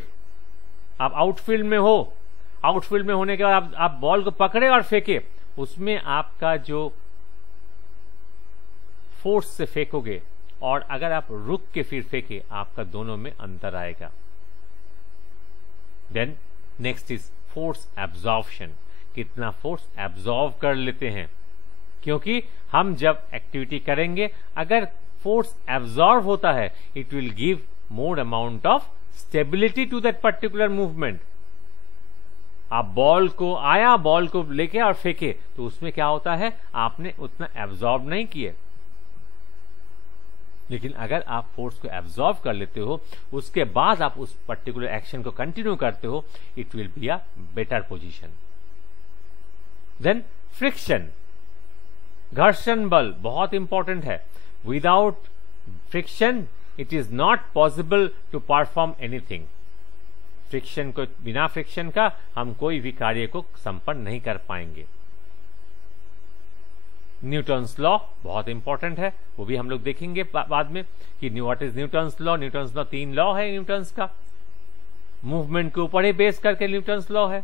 आप आउटफील्ड में हो, आउटफील्ड में होने के बाद आप बॉल को पकड़े और फेंके, उसमें आपका जो फोर्स से फेंकोगे और अगर आप रुक के फिर फेंके, आपका दोनों में अंतर आएगा। Then next is force absorption. कितना फोर्स एब्जॉर्व कर लेते हैं, क्योंकि हम जब एक्टिविटी करेंगे अगर फोर्स एब्जॉर्व होता है it will give more amount of stability to that particular movement. आप बॉल को आया, बॉल को लेके और फेंके, तो उसमें क्या होता है, आपने उतना एब्जॉर्ब नहीं किए। लेकिन अगर आप फोर्स को एब्जॉर्ब कर लेते हो, उसके बाद आप उस पर्टिकुलर एक्शन को कंटिन्यू करते हो, it will be a better position. Then friction, घर्षण बल बहुत इंपॉर्टेंट है। Without friction it is not possible to perform anything. Friction को, बिना फ्रिक्शन का हम कोई भी कार्य को संपन्न नहीं कर पाएंगे। न्यूटन्स लॉ बहुत इंपॉर्टेंट है, वो भी हम लोग देखेंगे बाद में कि what is Newton's law. Newton's law 3 law है न्यूटन्स का, मूवमेंट के ऊपर ही बेस करके न्यूटन्स लॉ है।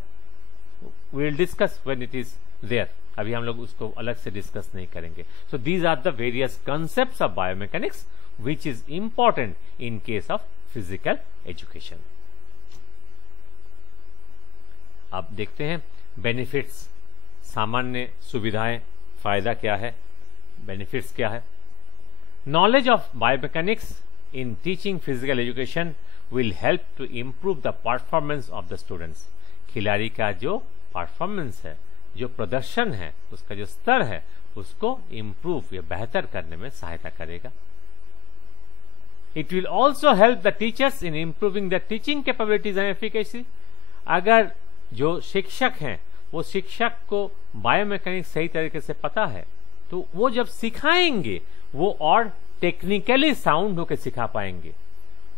We will discuss when it is there, अभी हम लोग उसको अलग से डिस्कस नहीं करेंगे। So these are the various concepts of biomechanics which is important in case of physical education. अब देखते हैं बेनिफिट्स, सामान्य सुविधाएं, फायदा क्या है, बेनिफिट्स क्या है। Knowledge of biomechanics in teaching physical education will help to improve the performance of the students. खिलाड़ी का जो परफॉर्मेंस है, जो प्रदर्शन है, उसका जो स्तर है, उसको इंप्रूव या बेहतर करने में सहायता करेगा। It will also help the teachers in improving the teaching capabilities and efficacy. अगर जो शिक्षक हैं वो शिक्षक को बायोमैकेनिक्स सही तरीके से पता है तो वो जब सिखाएंगे वो और टेक्निकली साउंड होकर सिखा पाएंगे,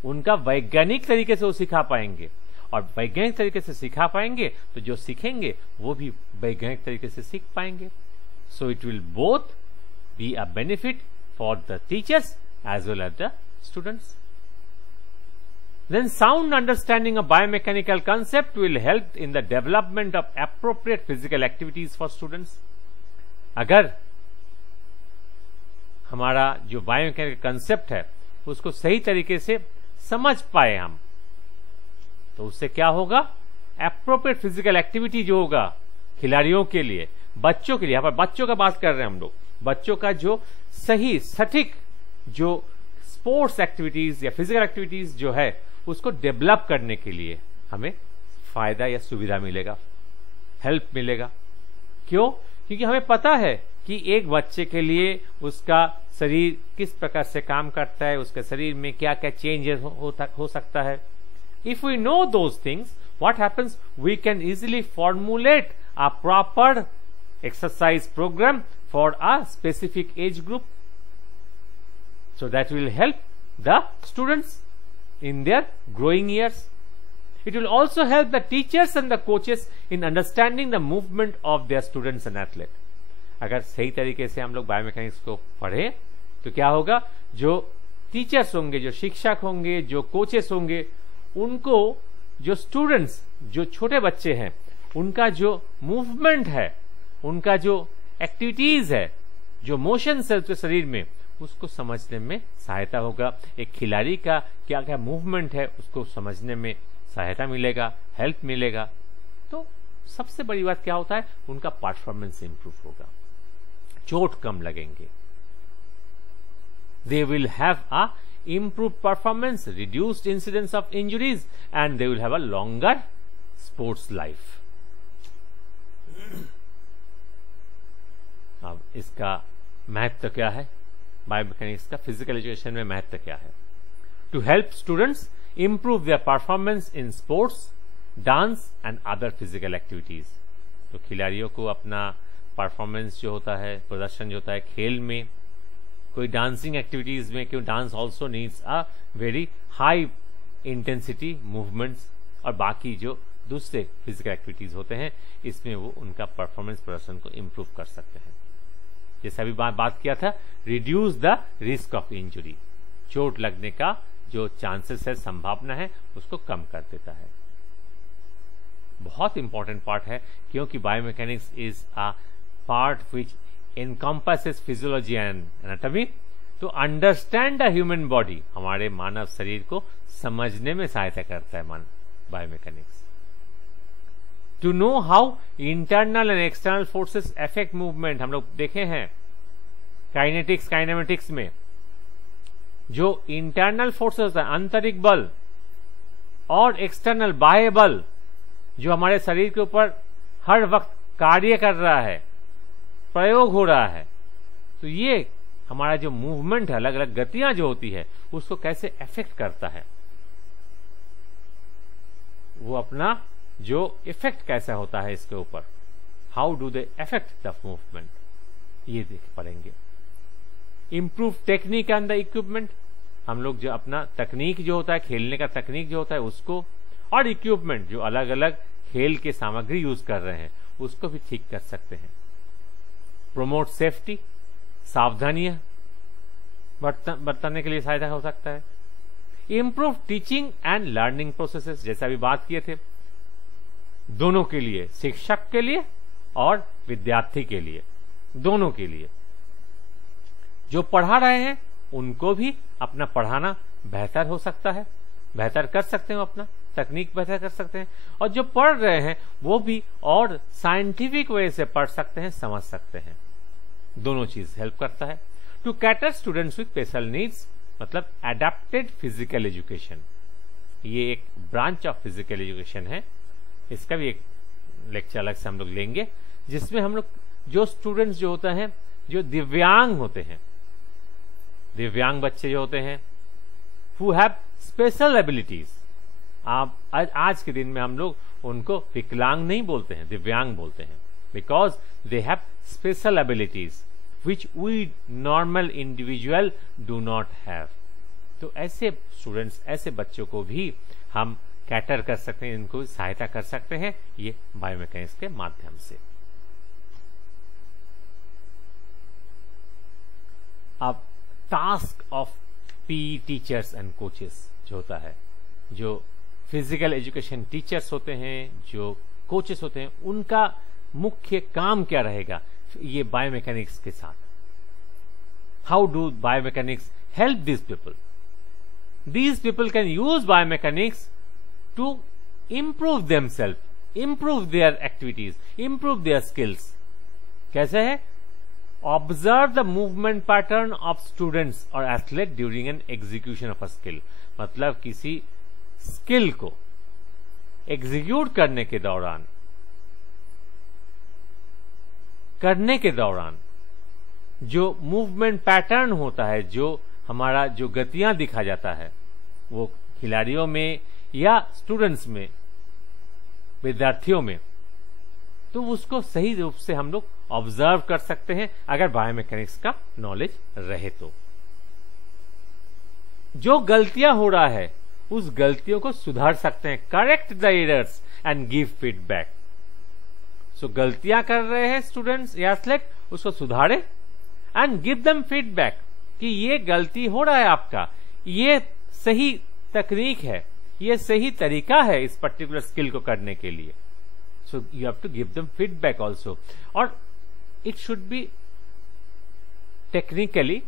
उनका वैज्ञानिक तरीके से वो सिखा पाएंगे। और वैज्ञानिक तरीके से सिखा पाएंगे तो जो सीखेंगे वो भी वैज्ञानिक तरीके से सीख पाएंगे। So it will both be a benefit for the teachers as well as the students. Then sound understanding of biomechanical concept will help in the development of appropriate physical activities for students. अगर हमारा जो biomechanics concept है उसको सही तरीके से समझ पाए हम, तो उससे क्या होगा, एप्रोप्रिएट फिजिकल एक्टिविटी जो होगा खिलाड़ियों के लिए, बच्चों के लिए, यहाँ पर बच्चों का बात कर रहे हैं हम लोग, बच्चों का जो सही सटीक जो स्पोर्ट्स एक्टिविटीज या फिजिकल एक्टिविटीज जो है उसको डेवलप करने के लिए हमें फायदा या सुविधा मिलेगा, हेल्प मिलेगा। क्यों? क्योंकि हमें पता है कि एक बच्चे के लिए उसका शरीर किस प्रकार से काम करता है, उसके शरीर में क्या क्या चेंजेस हो सकता है। If we know those things, what happens, we can easily formulate a proper exercise program for a specific age group, so that will help the students in their growing years. It will also help the teachers and the coaches in understanding the movement of their students and athletes. अगर सही तरीके से हम लोग biomechanics को पढ़ें तो क्या होगा, जो टीचर्स होंगे, जो शिक्षक होंगे, जो कोचेस होंगे, उनको जो स्टूडेंट्स, जो छोटे बच्चे हैं, उनका जो मूवमेंट है, उनका जो एक्टिविटीज है, जो मोशन है उसके शरीर में, उसको समझने में सहायता होगा। एक खिलाड़ी का क्या क्या मूवमेंट है उसको समझने में सहायता मिलेगा, हेल्प मिलेगा। तो सबसे बड़ी बात क्या होता है, उनका परफॉर्मेंस इंप्रूव होगा, चोट कम लगेंगे। They will have a improved performance, reduced incidence of injuries, and they will have a longer sports life. अब इसका महत्व क्या है, बायोमैकेनिक्स का फिजिकल एजुकेशन में महत्व क्या है? To help students improve their performance in sports, dance and other physical activities. तो खिलाड़ियों को अपना परफॉर्मेंस जो होता है, प्रदर्शन जो होता है खेल में, कोई डांसिंग एक्टिविटीज में, क्यों dance also needs a very high intensity movements, और बाकी जो दूसरे फिजिकल एक्टिविटीज होते हैं इसमें वो उनका परफॉर्मेंस प्रदर्शन को इंप्रूव कर सकते हैं। जैसे अभी बात किया था, reduce the risk of injury, चोट लगने का जो चांसेस है, संभावना है, उसको कम कर देता है। बहुत इंपॉर्टेंट पार्ट है, क्योंकि biomechanics is a part which encompasses physiology and anatomy to understand the human body, हमारे मानव शरीर को समझने में सहायता करता है biomechanics. To know how internal and external forces affect movement, हम लोग देखे हैं काइनेटिक्स काइनेमेटिक्स में, जो इंटरनल फोर्सेस होता है, आंतरिक बल, और एक्सटर्नल बाह्य बल जो हमारे शरीर के ऊपर हर वक्त कार्य कर रहा है, प्रयोग हो रहा है, तो ये हमारा जो मूवमेंट है, अलग अलग गतियां जो होती है, उसको कैसे अफेक्ट करता है, वो अपना जो इफेक्ट कैसा होता है इसके ऊपर, how do they affect the movement, ये देख पड़ेंगे। Improve technique and the equipment, हम लोग जो अपना तकनीक जो होता है, खेलने का तकनीक जो होता है उसको, और इक्विपमेंट जो अलग अलग खेल के सामग्री यूज कर रहे हैं उसको भी ठीक कर सकते हैं। प्रोमोट सेफ्टी, सावधानियां बरतने के लिए सहायता हो सकता है। Improve teaching and learning processes, जैसा भी बात किए थे, दोनों के लिए, शिक्षक के लिए और विद्यार्थी के लिए, दोनों के लिए। जो पढ़ा रहे हैं उनको भी अपना पढ़ाना बेहतर हो सकता है, बेहतर कर सकते हैं, अपना तकनीक बेहतर कर सकते हैं, और जो पढ़ रहे हैं वो भी और साइंटिफिक वे से पढ़ सकते हैं, समझ सकते हैं। दोनों चीज हेल्प करता है। To cater students with special needs, मतलब एडेप्टेड फिजिकल एजुकेशन, ये एक ब्रांच ऑफ फिजिकल एजुकेशन है। इसका भी एक लेक्चर अलग से हम लोग लेंगे, जिसमें हम लोग जो स्टूडेंट्स जो होते हैं, जो दिव्यांग होते हैं, दिव्यांग बच्चे जो होते हैं, हु हैव स्पेशल एबिलिटीज, आप आज के दिन में हम लोग उनको विकलांग नहीं बोलते हैं, दिव्यांग बोलते हैं, because they have special abilities which we normal individual do not have. तो ऐसे स्टूडेंट्स, ऐसे बच्चों को भी हम कैटर कर सकते हैं, इनको सहायता कर सकते हैं ये बायोमैकेनिक्स के माध्यम से। अब task of P teachers and coaches जो होता है, जो फिजिकल एजुकेशन टीचर्स होते हैं, जो कोचेस होते हैं, उनका मुख्य काम क्या रहेगा ये बायोमैकेनिक्स के साथ। How do biomechanics help these people? These people can use biomechanics to improve themselves, improve their activities, improve their skills. कैसे है? Observe the movement pattern of students or athlete during an execution of a skill. मतलब किसी skill को execute करने के दौरान जो movement pattern होता है, जो हमारा जो गतियां दिखा जाता है, वो खिलाड़ियों में या स्टूडेंट्स में, विद्यार्थियों में, तो उसको सही रूप से हम लोग ऑब्जर्व कर सकते हैं अगर बायोमैकेनिक्स का नॉलेज रहे तो। जो गलतियां हो रहा है उस गलतियों को सुधार सकते हैं, correct the errors and give feedback. So गलतियां कर रहे हैं स्टूडेंट्स या एथलीट, उसको सुधारे एंड गिव देम फीडबैक कि ये गलती हो रहा है आपका, ये सही तकनीक है, ये सही तरीका है इस पर्टिकुलर स्किल को करने के लिए। So you have to give them feedback also. और it should be technically,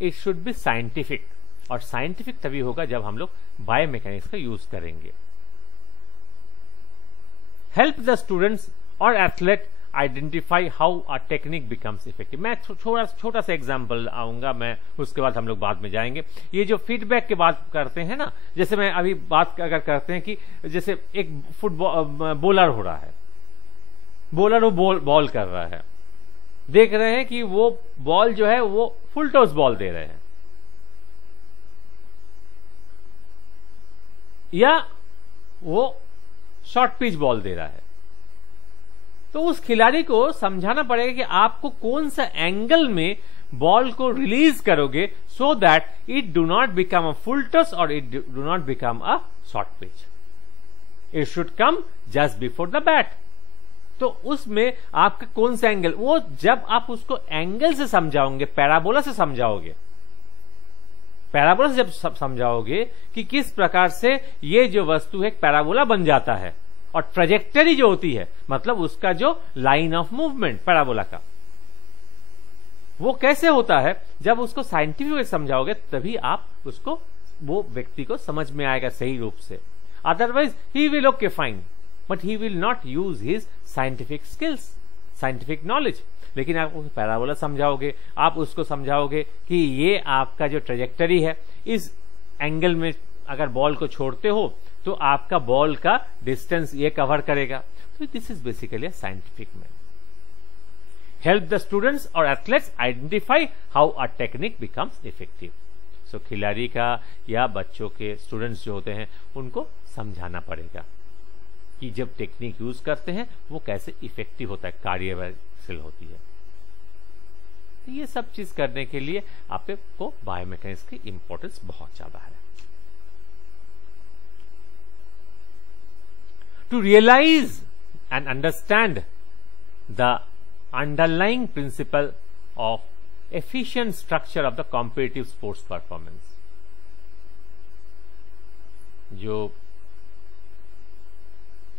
it should be scientific, और साइंटिफिक तभी होगा जब हम लोग बायोमैकेनिक्स का यूज करेंगे। हेल्प द स्टूडेंट्स और athlete identify how a technique becomes effective. मैं छोटा सा एग्जांपल आऊंगा, मैं उसके बाद हम लोग बाद में जाएंगे। ये जो फीडबैक की बात करते हैं ना, जैसे मैं अभी बात अगर करते हैं कि जैसे एक फुटबॉल बॉलर हो रहा है, बॉलर वो बॉल कर रहा है, देख रहे हैं कि वो बॉल जो है वो फुल टॉस बॉल दे रहे हैं, या वो शॉर्ट पिच बॉल दे रहा है, तो उस खिलाड़ी को समझाना पड़ेगा कि आपको कौन सा एंगल में बॉल को रिलीज करोगे so that it do not become a full toss और it do not become a short pitch. It should come just before the bat. तो उसमें आपका कौन सा एंगल, वो जब आप उसको एंगल से समझाओगे, पैराबोला से समझाओगे, पैराबोला से जब समझाओगे कि किस प्रकार से ये जो वस्तु है एक पैराबोला बन जाता है, और ट्रेजेक्टरी जो होती है मतलब उसका जो लाइन ऑफ मूवमेंट पैराबोला का, वो कैसे होता है, जब उसको साइंटिफिक समझाओगे तभी आप उसको, वो व्यक्ति को समझ में आएगा सही रूप से। Otherwise he will okay fine, but he will not use his scientific skills, scientific knowledge. लेकिन आप उसको पैराबोला समझाओगे, आप उसको समझाओगे कि ये आपका जो ट्रेजेक्टरी है, इस एंगल में अगर बॉल को छोड़ते हो तो आपका बॉल का डिस्टेंस ये कवर करेगा। तो this is basically a scientific man. Help the students और athletes identify how a technique becomes effective. So खिलाड़ी का या बच्चों के स्टूडेंट्स जो होते हैं उनको समझाना पड़ेगा कि जब टेक्निक यूज करते हैं वो कैसे इफेक्टिव होता है, कार्यशील होती है। तो ये सब चीज करने के लिए आपको बायोमैकेनिक्स की इंपॉर्टेंस बहुत ज्यादा है। To realize and understand the underlying principle of efficient structure of the competitive sports performance, जो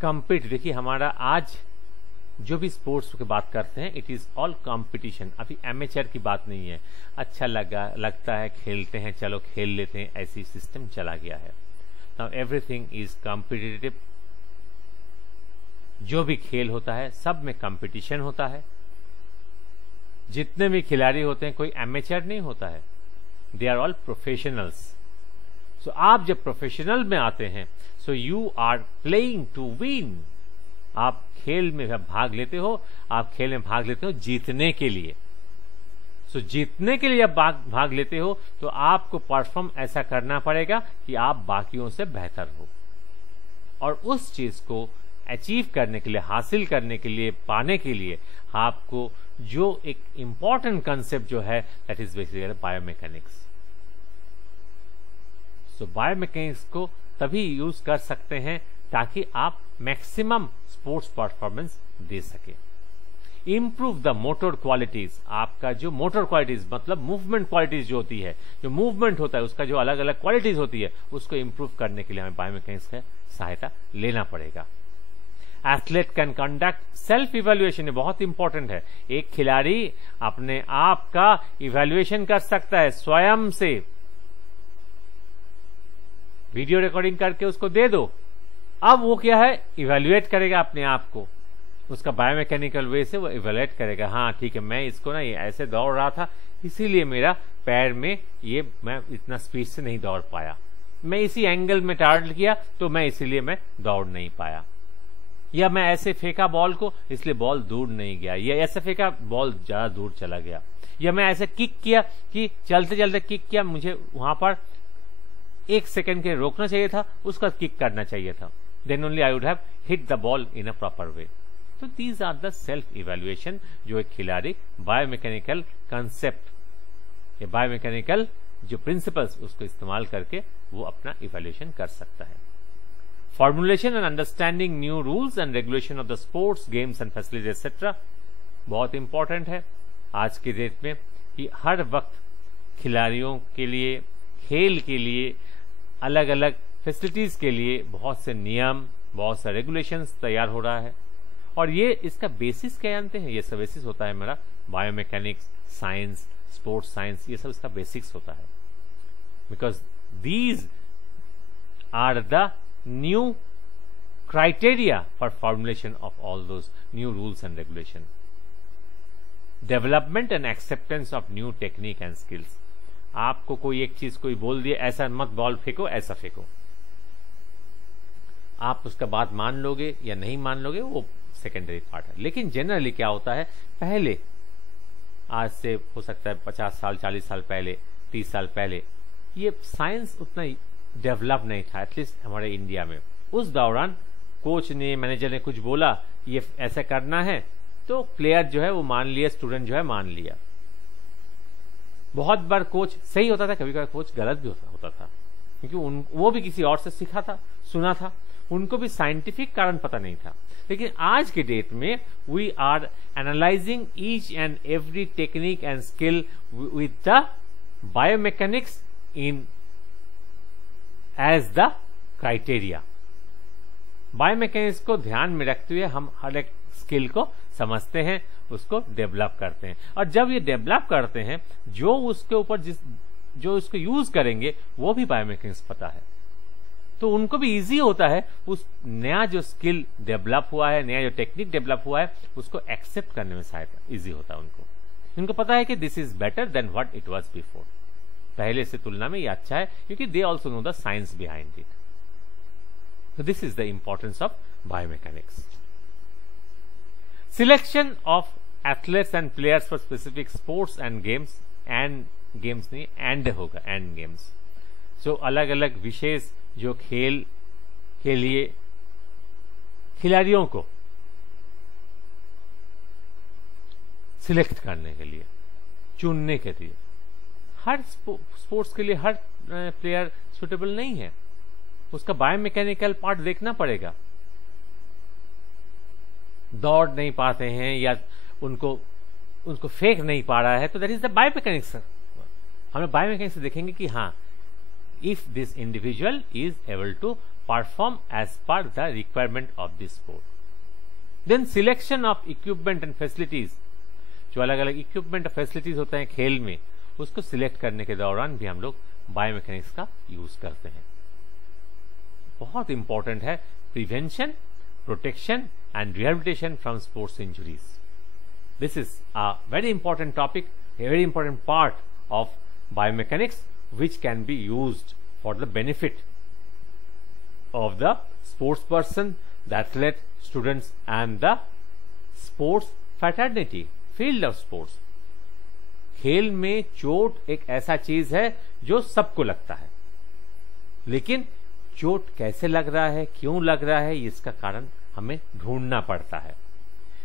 देखिए हमारा आज जो भी स्पोर्ट्स की बात करते हैं, इट इज ऑल कंपटीशन। अभी एमेचर की बात नहीं है, अच्छा लगता है खेलते हैं, चलो खेल लेते हैं, ऐसी सिस्टम चला गया है। Now everything is competitive. जो भी खेल होता है सब में कंपटीशन होता है। जितने भी खिलाड़ी होते हैं कोई एमेचर नहीं होता है, they are all professionals. So आप जब प्रोफेशनल में आते हैं, so you are playing to win. आप खेल में भाग लेते हो, आप खेल में भाग लेते हो जीतने के लिए। सो जीतने के लिए आप भाग लेते हो तो आपको परफॉर्म ऐसा करना पड़ेगा कि आप बाकियों से बेहतर हो, और उस चीज को अचीव करने के लिए, हासिल करने के लिए, पाने के लिए आपको जो एक इंपॉर्टेंट कंसेप्ट जो है that is basically biomechanics. So biomechanics को तभी यूज कर सकते हैं ताकि आप मैक्सिमम स्पोर्ट्स परफॉर्मेंस दे सके। Improve the motor qualities. आपका जो मोटर क्वालिटीज मतलब मूवमेंट क्वालिटीज जो होती है, जो मूवमेंट होता है उसका जो अलग अलग क्वालिटीज होती है, उसको इंप्रूव करने के लिए हमें बायोमैकेनिक्स का सहायता लेना पड़ेगा। Athlete can conduct self evaluation, ये बहुत इंपॉर्टेंट है। एक खिलाड़ी अपने आप का इवैल्यूएशन कर सकता है स्वयं से। वीडियो रिकॉर्डिंग करके उसको दे दो, अब वो क्या है, इवैल्यूएट करेगा अपने आप को, उसका बायोमैकेनिकल वे से वो इवैल्यूएट करेगा। हाँ ठीक है, मैं इसको ना ये ऐसे दौड़ रहा था, इसीलिए मेरा पैर में ये मैं इतना स्पीड से नहीं दौड़ पाया, मैं इसी एंगल में टार्गेट किया तो मैं इसीलिए मैं दौड़ नहीं पाया, या मैं ऐसे फेंका बॉल को इसलिए बॉल दूर नहीं गया, या ऐसे फेंका बॉल ज्यादा दूर चला गया, या मैं ऐसे किक किया कि चलते चलते किक किया, मुझे वहां पर 1 सेकंड के रोकना चाहिए था, उसका किक करना चाहिए था, then only I would have hit the ball in a proper way. तो these are the self evaluation जो एक खिलाड़ी बायोमैकेनिकल कंसेप्ट, ये बायोमैकेनिकल जो प्रिंसिपल्स उसको इस्तेमाल करके वो अपना इवैल्यूएशन कर सकता है। Formulation and understanding new rules and regulation of the sports, games and facilities etcetera बहुत इंपॉर्टेंट है आज के डेट में, कि हर वक्त खिलाड़ियों के लिए, खेल के लिए, अलग अलग फैसिलिटीज के लिए बहुत से नियम, बहुत से रेगुलेशंस तैयार हो रहा है। और ये इसका बेसिस क्या जानते हैं, ये सब बेसिस होता है मेरा बायोमैकेनिक्स, साइंस, स्पोर्ट्स साइंस, ये सब इसका बेसिक्स होता है। Because these are the new criteria for formulation of all those new rules and regulation. Development and acceptance of new technique and skills. आपको कोई एक चीज कोई बोल दिए ऐसा मत बॉल फेंको, ऐसा फेंको, आप उसका बात मान लोगे या नहीं मान लोगे वो सेकेंडरी पार्ट है। लेकिन जनरली क्या होता है, पहले आज से हो सकता है 50 साल 40 साल पहले, 30 साल पहले ये साइंस उतना डेवलप नहीं था, एटलीस्ट हमारे इंडिया में। उस दौरान कोच ने, मैनेजर ने कुछ बोला ये ऐसा करना है तो प्लेयर जो है वो मान लिया, स्टूडेंट जो है मान लिया। बहुत बार कोच सही होता था, कभी कभी कोच गलत भी होता था, क्योंकि वो भी किसी और से सीखा था, सुना था, उनको भी साइंटिफिक कारण पता नहीं था। लेकिन आज के डेट में we are analysing each and every technique and skill with the biomechanics in as the criteria. Biomechanics को ध्यान में रखते हुए हम हर एक स्किल को समझते हैं, उसको डेवलप करते हैं। और जब ये डेवलप करते हैं, जो उसके ऊपर जो उसको यूज करेंगे वो भी बायोमैकेनिक्स पता है, तो उनको भी इजी होता है उस नया जो स्किल डेवलप हुआ है, नया जो टेक्निक डेवलप हुआ है, उसको एक्सेप्ट करने में सहायता इजी होता है उनको पता है कि this is better than what it was before, पहले से तुलना में ये अच्छा है, क्योंकि they also know the science behind it. So this is the importance of biomechanics. Selection of athletes and players for specific sports and games, and games नहीं and होगा, and games. So अलग अलग विशेष जो खेल के लिए खिलाड़ियों को सिलेक्ट करने के लिए, चुनने के लिए, हर स्पोर्ट्स के लिए हर प्लेयर सुटेबल नहीं है, उसका बायोमैकेनिकल पार्ट देखना पड़ेगा। दौड़ नहीं पाते हैं या उनको फेंक नहीं पा रहा है, तो दैट इज द बायोमैकेनिक्स। हमें बायोमैकेनिक्स से देखेंगे कि हाँ, if this individual is able to perform as per the requirement of this sport. Then selection of equipment and facilities, जो अलग अलग इक्विपमेंट और फैसिलिटीज होते हैं खेल में, उसको सिलेक्ट करने के दौरान भी हम लोग बायोमैकेनिक्स का यूज करते हैं। बहुत इंपॉर्टेंट है prevention, protection and rehabilitation from sports injuries. This is a very important topic, a very important part of biomechanics which can be used for the benefit of the sports person, the athlete, students and the sports fraternity, field of sports. खेल में चोट एक ऐसा चीज है जो सबको लगता है, लेकिन चोट कैसे लग रहा है, क्यों लग रहा है, इसका कारण हमें ढूंढना पड़ता है।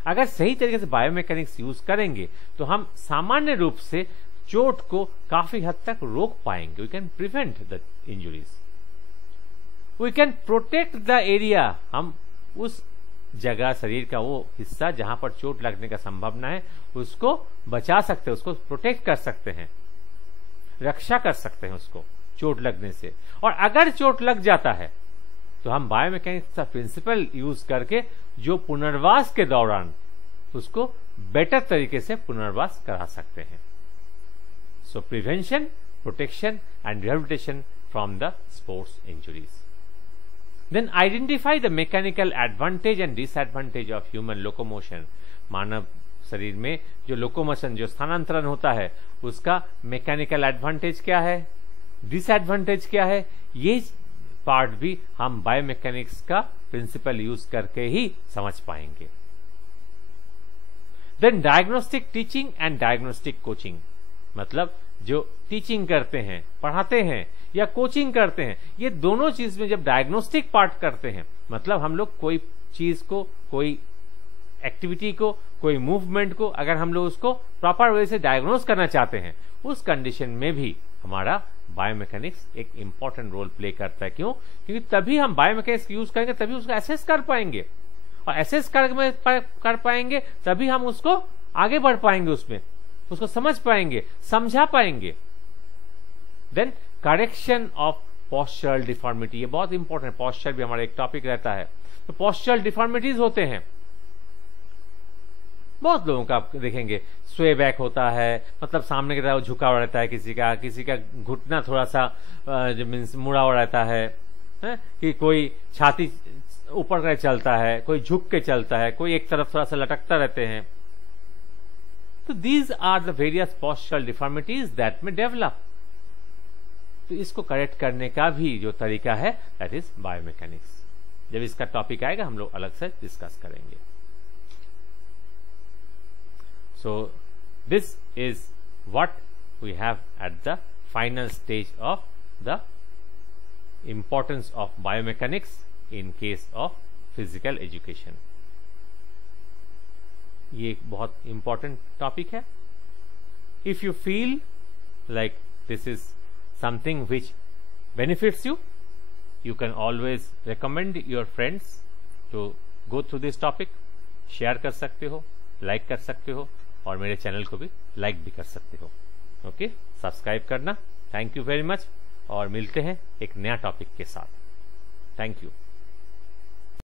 अगर सही तरीके से बायोमैकेनिक्स यूज करेंगे तो हम सामान्य रूप से चोट को काफी हद तक रोक पाएंगे। We can prevent the injuries, we can protect the area. हम उस जगह, शरीर का वो हिस्सा जहां पर चोट लगने का संभावना है, उसको बचा सकते हैं, उसको प्रोटेक्ट कर सकते हैं, रक्षा कर सकते हैं उसको चोट लगने से। और अगर चोट लग जाता है तो हम बायोमैकेनिक्स का प्रिंसिपल यूज करके जो पुनर्वास के दौरान उसको बेटर तरीके से पुनर्वास करा सकते हैं। So prevention, protection and rehabilitation from the sports injuries. Then identify the mechanical advantage and disadvantage of human locomotion. मानव शरीर में जो लोकोमोशन, जो स्थानांतरण होता है, उसका मैकेनिकल एडवांटेज क्या है, डिसएडवांटेज क्या है, ये पार्ट भी हम बायोमैकेनिक्स का प्रिंसिपल यूज करके ही समझ पाएंगे। Then diagnostic teaching and diagnostic coaching, मतलब जो टीचिंग करते हैं, पढ़ाते हैं या कोचिंग करते हैं, ये दोनों चीज में जब डायग्नोस्टिक पार्ट करते हैं, मतलब हम लोग कोई चीज को, कोई एक्टिविटी को, कोई मूवमेंट को अगर हम लोग उसको प्रॉपर वे से डायग्नोस करना चाहते हैं, उस कंडीशन में भी हमारा बायोमैकेनिक्स एक इंपॉर्टेंट रोल प्ले करता है। क्यों? क्योंकि तभी हम बायोमैकेनिक्स यूज करेंगे, तभी उसको एसेस कर पाएंगे, और एसेस कर पाएंगे तभी हम उसको आगे बढ़ पाएंगे, उसमें उसको समझ पाएंगे, समझा पाएंगे। Then correction of postural deformity, ये बहुत इंपॉर्टेंट है। पोस्चर भी हमारा एक टॉपिक रहता है। तो पोस्चरल डिफॉर्मिटीज होते हैं, बहुत लोगों का आप देखेंगे, स्वे बैक होता है, मतलब सामने की तरफ झुका हुआ रहता है, किसी का घुटना थोड़ा सा मीन्स मुड़ा हुआ रहता है, कि कोई छाती ऊपर कर चलता है, कोई झुक के चलता है, कोई एक तरफ थोड़ा सा लटकता रहते हैं। तो these are the various postural deformities that में डेवलप। तो इसको करेक्ट करने का भी जो तरीका है, दैट इज बायोमैकेनिक्स। जब इसका टॉपिक आएगा हम लोग अलग से डिस्कस करेंगे। So this is what we have at the final stage of the importance of biomechanics in case of physical education. ये एक बहुत important topic है। If you feel like this is something which benefits you, you can always recommend your friends to go through this topic. Share कर सकते हो, like कर सकते हो, और मेरे चैनल को भी लाइक भी कर सकते हो। ओके, सब्सक्राइब करना। थैंक यू वेरी मच, और मिलते हैं एक नया टॉपिक के साथ। Thank you.